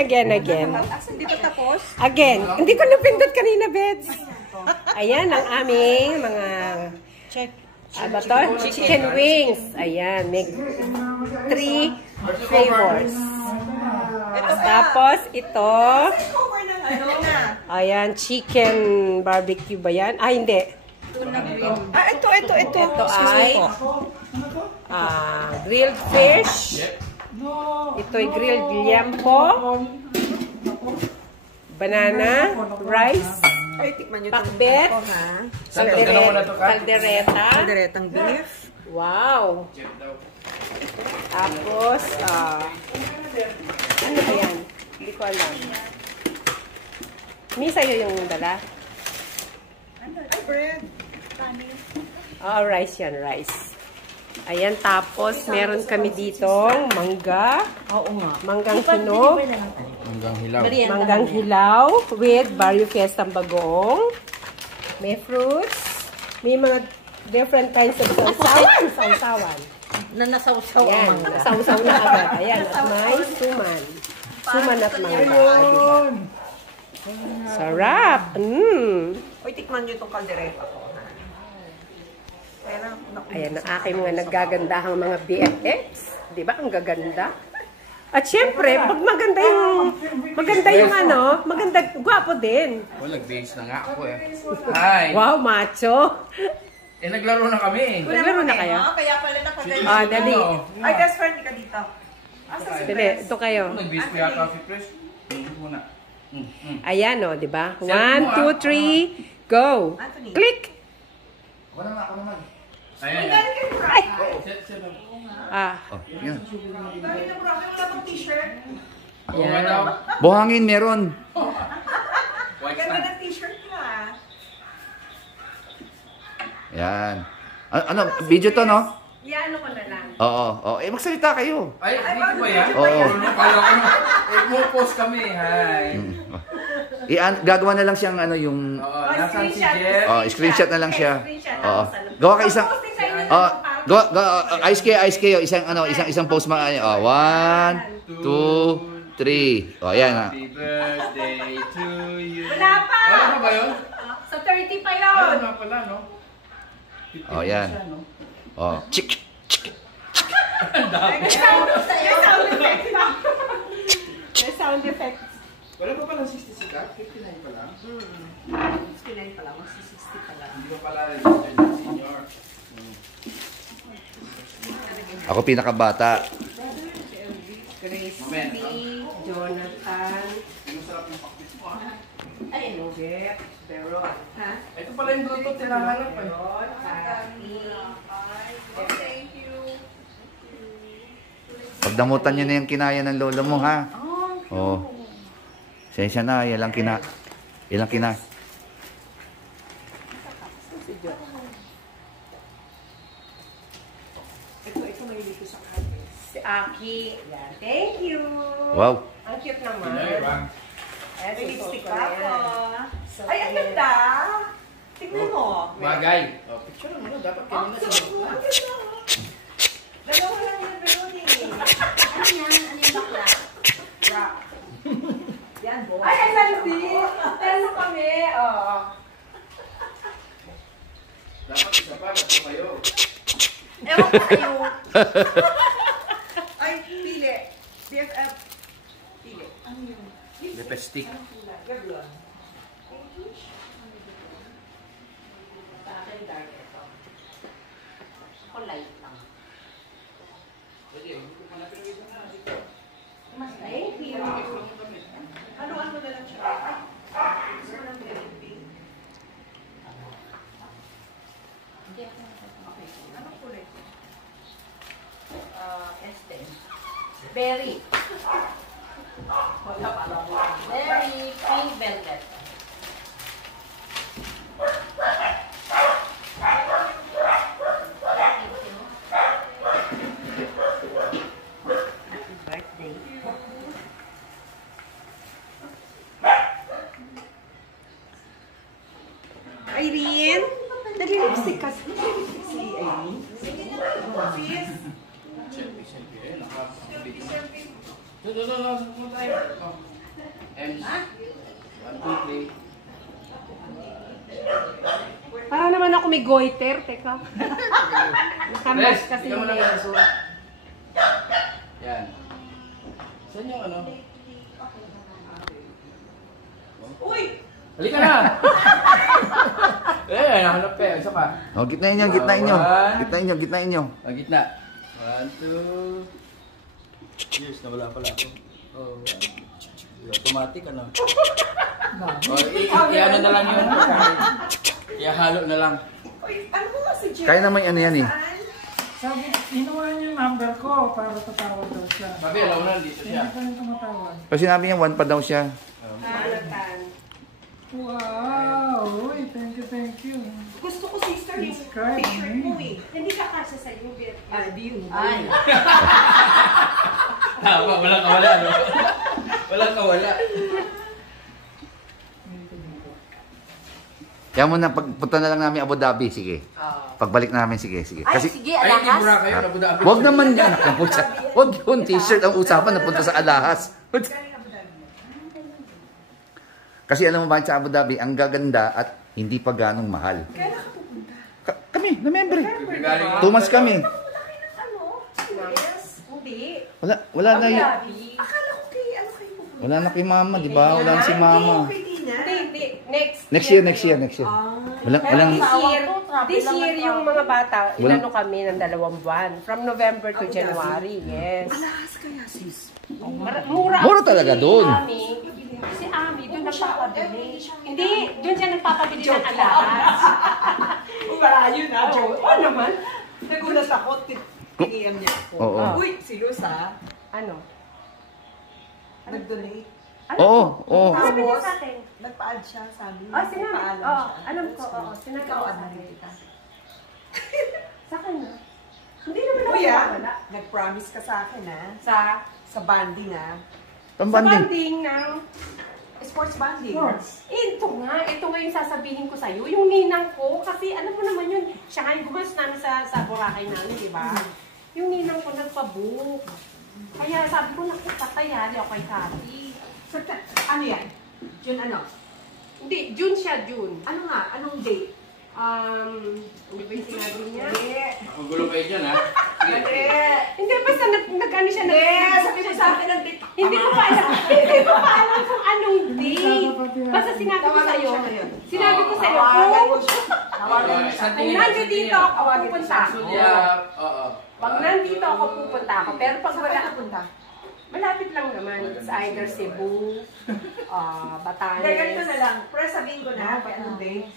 again. Hindi pa tapos? Again. Hindi ko napindot kanina, Beds. Ayan ang aming mga chicken wings. Ayan, may 3 flavors. Tapos ito, ayan, chicken barbecue ba yan? Ah, hindi. Ito. Ito ay grilled fish. Ito ay grilled liempo. Banana, rice, pakbet, Kalderetang beef. Wow. Tapos, ano ba yan? Hindi ko alam. Sa'yo yung dala? Ay, bread. Oh, rice yan, rice. Ayan, tapos meron kami ditong mangga. Oo nga. Manggang hinog. Manggang hilaw with Barrio Fiestang Bagong. May fruits. May mga different kinds of sausawan. Na nasawsaw ang Ayan, mangga. sausaw na agad. Ayan, at may suman. Suman at mangga. Sarap! Uy, tikman nyo itong kaldereta ko. Ayan ang aking mga naggagandahang mga BFFs. Di ba? Ang gaganda. At syempre, pag maganda yung ano, maganda, gwapo din. Oh, nag-base na nga ako eh. Hi! Wow, macho! Naglaro na kami. Naglaro na kayo? Kaya pala nakaganda. Ah, dali. Ay, best friend ka dito. Asa si Dali, ito kayo. Nag-base ko yata si Pres. Muna. Ayan o, di ba? 1, 2, 3, go! Anthony. Click! Ako naman. Ayan. Ay! Ah, Yan. Dahil na bro, wala bang t-shirt? yan. Buhangin meron. Ganda ng t-shirt ka. Yan. Ano, video to, no? Iano ko na lang. Oo. Magsalita kayo. Ay, dito ba yan? Oo. Kala ko na. Mo-post kami. Hi. Gagawa na lang siyang ano yung... Nasaan si Jeff? Screenshot na lang siya. Oo. Gawa ka isang... Ice K, isang post mo. 1, 2, 3. Ayan ha. Happy birthday to you. Wala pa! Wala pa ba yun? Sa 30 pa yun! Wala na pala, no? Yan. Chik. May sound effects. Wala pa pala 60 sikat? 59 pa lang? 69 pa lang, 60 pa lang. Hindi pa pala senior. Ako pinakabata. Christy, Jonathan. Ay, ano, Jeff? Pero, ha? Ito pala yung Bluetooth tinahanap eh. Thank you. Pagdamutan nyo na yung kinaya ng lolo mo, ha? Oo. Sensya na, ilang kina. Ito may dito sa kanya. Si Aki. Yan. Thank you. Wow. Ang cute naman. Ayan, May lipstick susuot ko pa na ako. yan. So, Ay, ang ganda. Tignan mo. Bagay. Picture mo, dapat kanina sa Dalawa lang yan, Veroni. Ano yan bakla? Yan, boy. Ay, ang landi! Pero kami, oo. Dapat isa pa, ba't kayo? Ewan ko sa'yo. Ay, pili. BFF. Pili. Ano yun? Lipstick. Sa akin dark ito. Ako light lang. Mas light. Thank you. Ano na lang siya? Ay, gusto ko ng very pink. Hindi ako Anong kulay? este. Berry. Wala pa lang. Berry pink velvet. Birthday. Irene? Nag-lipstick ka. Nag-lipstick si Irene? Sige na, please. Selfie. Selfie. Selfie. Doon tayo. Ems. 1, 2, 3. Para naman ako may goiter, teka. Nakamas kasi bigyan mo yung lang leg. ng suit. Yan. Saan yung ano? Uy! Halika na! Eh, nahanap kayo. Isa pa. Oh, gitnain nyo, gitnain nyo. One. Gitnain nyo, gitnain nyo. Gitna. 1, 2. Yes, nawala pala ako. Oh, automatic ano. I-ano na lang yun. I-halo na lang. Uy, ano mo nga si Jen? Kaya naman ano yan eh. Sabi, inuha niya yung number ko para tatawag daw siya. Sabi, alam mo na, dito Hindi siya. pa rin tumatawag. Pag sinabi niya, 1 pa daw siya. Natan. Wow! Uy, thank you. Gusto ko sister yung Subscribe, picture mo eh. Hindi ka kasya sa iyo, Beth. View. Ay. Tama, walang kawala, no? Walang kawala. Kaya muna, pagpunta na lang namin Abu Dhabi, sige. Pagbalik namin, sige. Ay, Kasi, sige, Ay, hindi alahas. mura kayo. Abu Dhabi. wag naman yan. Wag yun, t-shirt ang usapan, napunta sa alahas. Kasi alam mo ba sa Abu Dhabi, ang gaganda at hindi pa ganong mahal. Kailan ka pupunta? Kami, na membre. Galing- 2 months kami. Ano? Yes. Hindi. Wala na yun. Akala ko kay ano kayo pupunta? Wala na kay mama, di ba? Wala na si mama. Kay Tina. Hindi. Next Next year. Walang, Pero walang, this year yung mga bata, inano kami ng 2 buwan. From November to January, yes. Alahas kaya sis. Mura talaga doon. Si Ami, doon nagpapabili. Hindi, doon siya nagpapabili ng alahas. Malayo na. Joke. Oo naman. Nagulat ako. Piniyam niya ako. Oo. Uy, serious ha? Ano? Nag-donate. Oo. Sabi niya sa akin. Nagpa-add siya, sabi. Sinabi. Nagpaalam Oh, siya. alam ko, oo. Sinabi Ikaw, ko sa ano akin. kita? Sa kanya. Hindi naman ako Kuya, wala. nag-promise ka sa akin ha? Sa Banding ha? Pambanding. banding ng... Sports banding. Ito nga yung sasabihin ko sa'yo. Yung ninang ko, kasi alam mo naman yun, siya nga yung gumas namin sa Boracay namin, di ba? Yung ninang ko nagpa-book. Kaya sabi ko, naku, patayali ako kay Cathy. Ano yan? June ano? Hindi, June siya, June. Ano nga? Anong date? Ano ba yung sinabi niya? Ang gulo kayo dyan, ha? Sige. Hindi, basta nag-ano siya. Sabi mo sa akin ang date. Hindi ko pa alam kung anong date. Basta sinabi ko sa'yo. Sinabi ko sa'yo, kung nandito ako, pupunta ako. Oo. Pag nandito ako, pupunta ako. Pero pag Saan wala ka punta? malapit lang naman. Sa either Cebu, Hindi, ganito Batanes. na lang. Pero sabihin ko na, kaya anong date?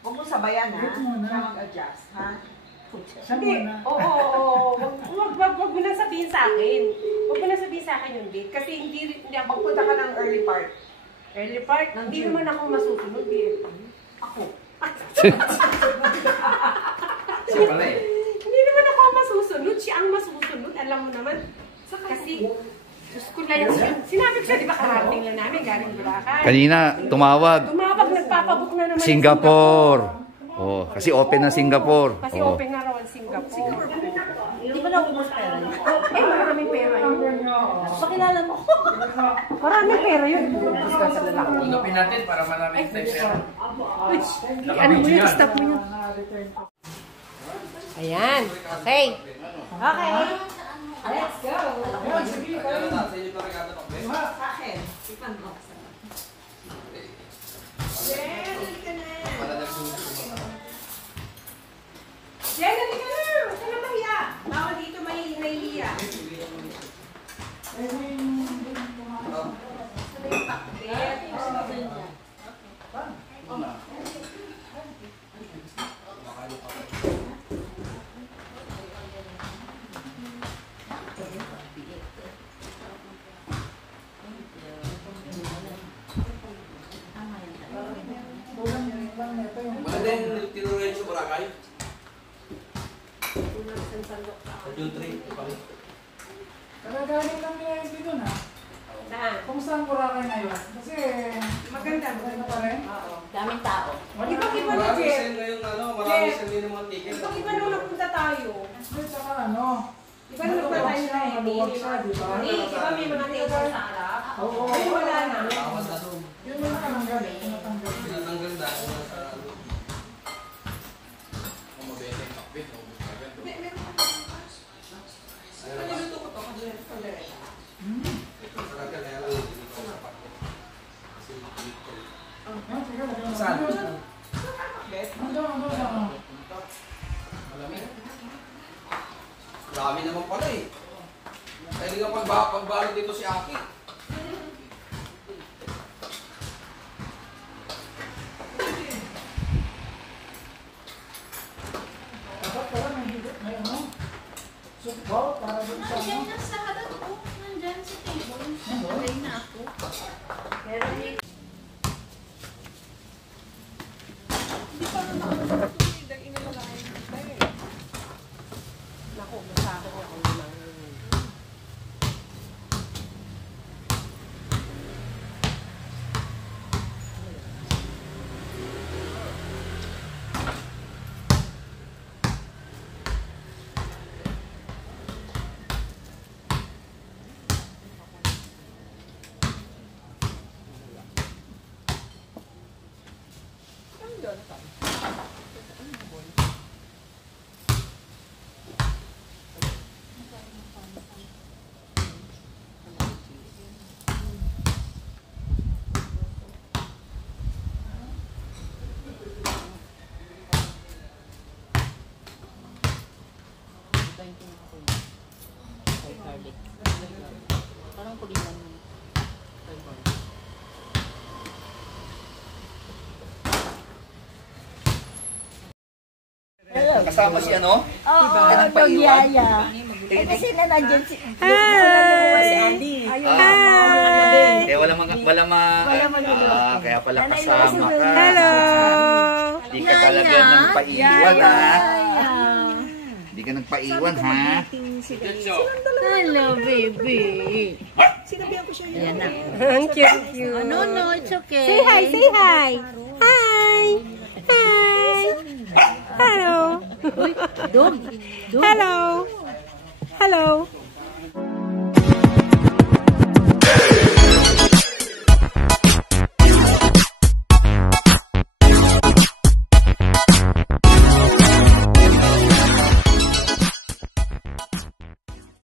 Huwag mo sabayan ha? Wait muna. Siya mag-adjust ha? Hindi. Oo. Wag mo na sabihin sa akin. Wag mo na sabihin sa akin yung date. Kasi hindi ako Magpunta ka ng early part. early part. Hindi naman ako masusunod. Ako. Siya pala eh. Hindi naman ako masusunod. Siya ang masusunod. Alam mo naman. Kasi, Diyos ko lang yun. Sinabi ko siya, di ba karating lang namin galing Boracay. Kanina, tumawag. Tumawag, nagpapabook na naman ng Singapore. Oh, kasi open na Singapore. Kasi Oh. open na raw ang Singapore. Hindi ba naubos pera niyo? Maraming pera yun. Pakilala mo. Maraming pera yun. Ubus na sa lalaki. Undupin natin para maraming tayo pera. Ano mo yun? Stop mo yun. Ayan. Okay. Okay. Let's go! Sa inyo ito regalo ng best. Sa akin. Ipan mo. Jen, hindi ka na. Jen, hindi ka na. Huwag ka na mahiya. Bawal dito may nahihiya. Wala din tinuloy sa Boracay. Sa June 3. Kagagaling lang nila yung dito na. Saan? Kung saan Boracay ngayon. Kasi Maganda. maganda pa rin. Daming tao. Iba-iba na, Marami Jen. sale ngayon, marami sale din ng mga ticket. Iba nung napunta tayo. Kasi tsaka ano. Iba nung napunta tayo na Maluwag siya, di ba? Hindi, di ba may mga table sa harap? Oo. Ay, wala na. Tawad na doon. Yun yung tinatanggal. Tinatanggal. Pinatanggal dahil na sa loob. Ang mabete yung kakbit. Meron pa bukas. Paniluto ko to, kaldereta. Talaga kaya lang hindi ko napakit. Kasi dito. Teka, lagyan mo. Saan? Andun. Malamig. Marami naman pala eh. Pwede nga pagbalot dito si Aki. Dapat pala may ano? Support para dun sa ano? Nandiyan na sa harap ko. Nandiyan sa table. Nagay na ako. Pero Hindi pa naman nakakatuloy dahil inalalaki na tayo eh. Naku, masabi ko ako naman. parang pulilan mo. Kasama si ano? Oo, Yan ang paiwan. nagyaya. Eh, kasi na nandiyan si... Hi! Hi! Kaya wala kaya pala kasama ka. Hello! Hindi ka talaga nagpaiwan ha. Hindi ka nagpaiwan ha. Hello, baby. Ayan na. Ang cute. No, no, it's okay. Say hi, say hi. Hi. Hi. Hello. Dog. Hello. Hello.